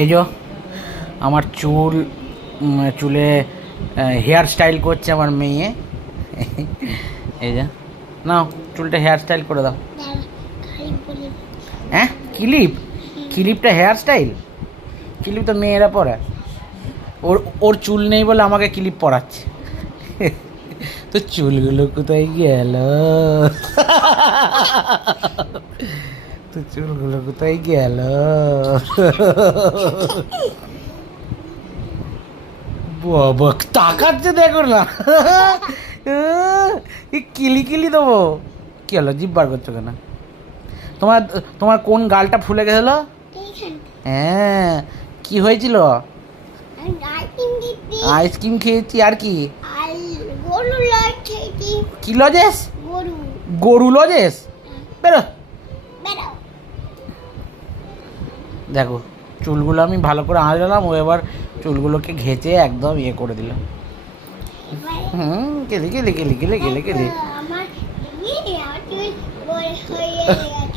এই যে আমার চুলে হেয়ার স্টাইল করছে আমার মেয়ে। এই যে নাও, চুলটা হেয়ার স্টাইল করে দাও। হ্যাঁ, ক্লিপটা হেয়ার স্টাইল? ক্লিপ তো মেয়েরা পরে। ওর ওর চুল নেই বলে আমাকে ক্লিপ পরাচ্ছে। তো চুলগুলো কোথায় গেল? তো চুলগুলো কোথায় গেল? বাবা তাকাচ্ছে, দেখো না। কিলি দেবো। কি হলো, জিভ বার করছো কেন? তোমার তোমার কোন গালটা ফুলে গেছিল? হ্যাঁ, কি হয়েছিল? আইসক্রিম খেয়েছি। আর কি? কি লজেস? গরু লজেস? বেরো। দেখো, চুলগুলো আমি ভালো করে আঁচড়ালাম, ও এবার চুলগুলোকে ঘেঁচে একদম ইয়ে করে দিল। কেলি কেলি কেলি কেলি কেলি কেলি।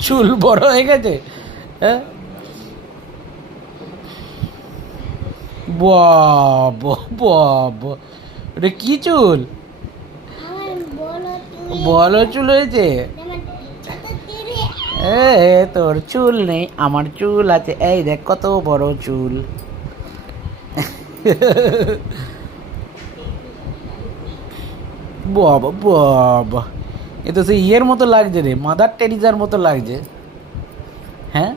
চুল বড় হয়ে গেছে? হ্যাঁ, বাবা বাবা, এটা কি চুল? বলো চুল হয়েছে? তোর চুল নেই, আমার চুল আছে। এই দেখ কত বড় চুল। বাবা বাবা, এ তো সেই ইয়ের মতো লাগছে রে, মাদার টেরিজার মতো লাগছে। হ্যাঁ,